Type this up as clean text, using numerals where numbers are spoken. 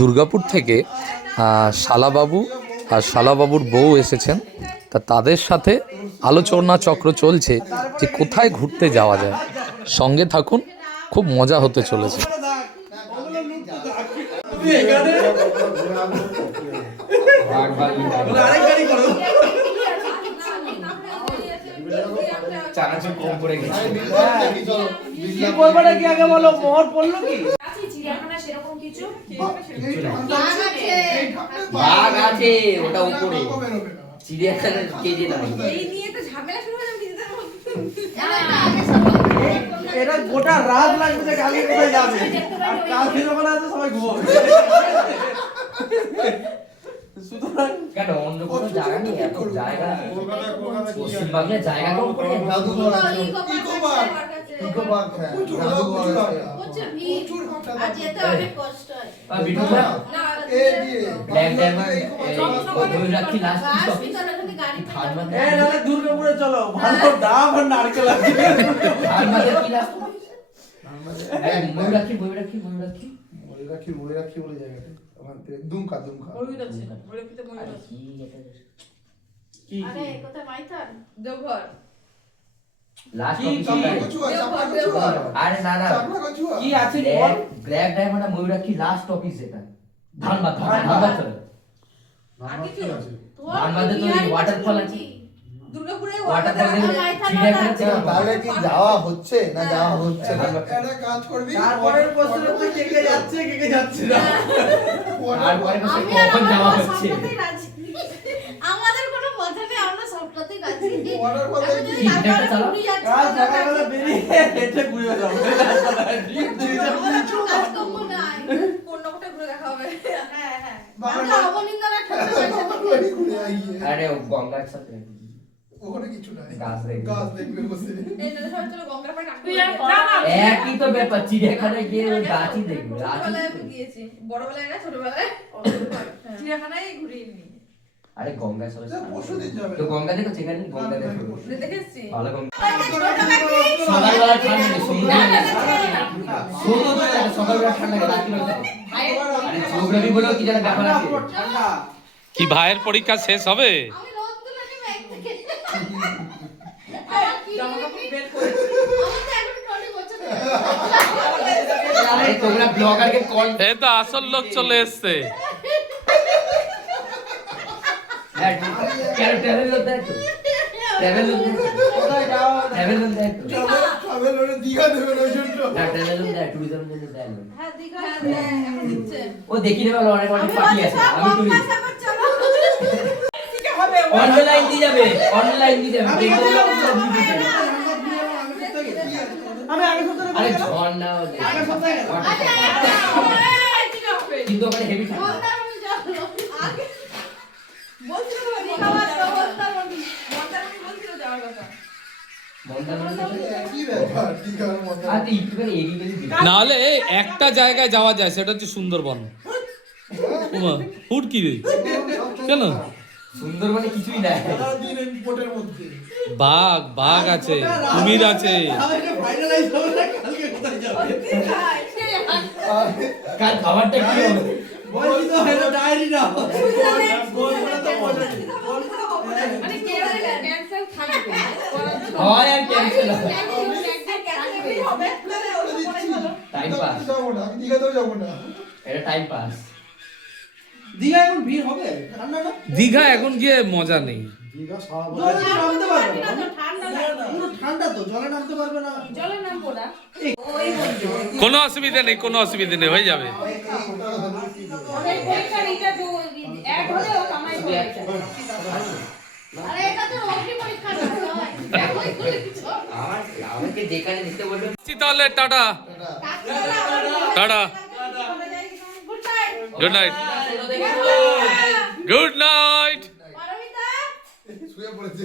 দুর্গাপুর থেকে শালাবাবু আর শালাবাবুর বউ এসেছেন, তা তাদের সাথে আলোচনা চক্র চলছে যে কোথায় ঘুরতে যাওয়া যায়। সঙ্গে থাকুন, খুব মজা হতে চলেছে। চানাচুর কম করে গেছে। কি বলবাটা কি আগে বলো, মোহর পড়লো কি? চিড়িয়াখানা সেরকম কিছু বাঘ আছে ওটা উপরে, চিড়িয়াখানা কেজে নাই। এই নিয়ে তো ঝামেলা শুরু হয়ে যাবে নিজেদের মধ্যে। এরা গোটা রাত লাগবে যে কালকে কোথায় যাবে, আর কালকে যখন আছে সবাই ঘুমাবে। সুতরাং কেন অন্য কোনো জায়গা নেই? এত জায়গা পশ্চিমবাংলার জায়গা কম করে জাদুঘর আছে, ইকো পার্ক হ্যাঁ, জাদুঘর আছে। আর যেতে অনেক কষ্ট হয়। আর বিটুরা এই দিয়ে ব্ল্যাক ডায়মন্ড ওই রাখি লাস্ট বাস স্টপ ভিতরে যদি গাড়ি ঠান্ডা এই নালে দুর্গাপুরে চলো, ভালো ডাব আর নারকেল আছে। ঠান্ডাতে কি লাস্ট ময়ূরাক্ষী ময়ূরাক্ষী বলে জায়গাটা আমাদের দুমকা আরে কি এটা কি আরে কোথায় মাইথন দেওঘর লাস্ট কি আরে না না কি আছে বল? ব্ল্যাক ডায়মন্ড আর ময়ূরাক্ষী লাস্ট অফিস এটা ধানবাদ চলে আর কিছু ধানবাদে তো এই ওয়াটারফল আছে, দুর্গাপুরে ওয়াটারফল চিড়িয়াখানা আছে। তাহলে কি যাওয়া হচ্ছে না যাওয়া হচ্ছে না? একটা কাজ করবি, তারপরের প্রশ্ন হচ্ছে কে কে যাচ্ছে কে কে যাচ্ছে না। তারপরে বসে আমি আর কখন আমার যাওয়া বর হচ্ছে সবটাতেই রাজি। আমাদের কোনো কথা নেই, আমরা সবটাতেই রাজি। Waterfall এখন যদি কি? তারপরে ইন্টারনেটটা চালাও? ঘুরে যাচ্ছি, কাল আমরা সকালবেলা রাজি। বেরিয়ে হেঁটে ঘুরে যাবো। আমাদের কোনো কাজকর্ম নাই। কোন কোটা ঘুরে দেখা হবে। হ্যাঁ, হ্যাঁ। বাবা, আমরা অবনীন্দ্রনাথ ঠাকুরের বাড়ি থেকে ঘুরে আইয়ে আরে গঙ্গার সাথে ওখানে কিছু নাই, গাছ দেখবে। গাছ দেখবে বসে। এই না সবাই চলো গঙ্গার পাড়ে তুই আর না না একই তো ব্যাপার, চিড়িয়াখানায় গিয়ে ওই গাছই দেখবে। ছোটবেলায় আমি গিয়েছি, বড়বেলায় না ছোটবেলায় চিড়িয়াখানায় ঘুরিয়ে নি আরে গঙ্গা সবাই যা পরশুদিন যাবে। তো গঙ্গা দেখো, সেখানে গঙ্গা দেখো দেখে এসছি। ভালো গঙ্গা। ছোট সকালবেলা ঠান্ডা নেই, সমুদ্রে না, না, নেই। না, সমুদ্রে নেই, সকালবেলা ঠান্ডা নেই, রাত্রিবেলা নেই। আরে জিওগ্রাফি বলেও কি যেন ব্যাপার আছে। ঠান্ডা। কি ভাইয়ের পরীক্ষা শেষ হবে? আমি রোদ তুলে নিই ব্যাগ থেকে। জামা কাপড় বের করে আমার তো এখন 20 বছর হয়ে আরে তোমরা ব্লগারকে কল এ তো আসল লোক চলে এসছে। হ্যাঁ ট্রাভেল করতে হয় তো, ট্রাভেল করতে হয় তো, কোথায় যাওয়া ট্রাভেল করতে হয় তো। ট্রাভেল ওরে দীঘা দেবে ওই জন্য। না ট্রাভেল করতে হয়, ট্যুরিজম জন্য দেয় না। হ্যাঁ, দীঘা হ্যাঁ, আছে। এখন দিচ্ছে। ও দেখি নেবে অনেক অনেক আমি পার্টি বলছি আছে, সব আমি গঙ্গা ট্যুরিস্ট। সাগর চলো। ঠিক হবে অনলাইন দিয়ে যাবে, অনলাইন দিয়ে যাবে। আমি দেখতে কোথায় হবে, যাবো? ভিডিও দেখবে। আমি আগে সপ্তাহে আরে বললাম। ঝর্ণা ওদের। আগের সপ্তাহে গেলাম। আরে, ঠিক হবে কিন্তু ওখানে হেভি ঠান্ডা। মন্দারমণি চলো। আগে বলছিল তো দীঘা বাদ দাও, মন্দারমণি। মন্দারমণি বলছিল যাওয়ার কথা। মন্দারমণি কি ব্যাপার দীঘার মতো? আরে একটুখানি এগিয়ে গেলে দিবে। নাহলে একটা জায়গায় যাওয়া যায়, সেটা হচ্ছে সুন্দরবন। উমা হুট কি রে? কেন? সুন্দরবনে কিছুই নাই। সারাদিন এই বোটের মধ্যে। বাঘ আছে, কুমির আছে। আমাকে ফাইনালাইজ হবে না, কালকে কোথায় যাবে? কাল খাবারটা কি হবে? বলছি তো হলো ডায়েরি না। বলবো তো মজা নেই। মানে ক্যান্সেল থাকবে হয় আর ক্যান্সেল হয়। হবে টাইম আমি পাস, যাবো না, আমি দীঘাতেও যাবো না। এটা টাইম পাস। দীঘা এখন ভিড় হবে, ঠান্ডা না? দীঘা এখন গিয়ে মজা নেই। দীঘা সারা জলে নামতে পারবে না। ঠান্ডা লাগবে। পুরো ঠান্ডা তো, জলে নামতে পারবে না। জলের নাম পড়া কোনো অসুবিধা নেই, কোনো অসুবিধা নেই, হয়ে যাবে। অনেক পরীক্ষার এটা তো অ্যাড হলেও কামাই করে আরে এটা তো অগ্নি পরীক্ষা না, হয়। ওই করে কিছু। আমাকে যেখানে দিতে বলবে তাহলে tata tata, good night. Good night, good night. Paramita শুয়ে পড়েছে।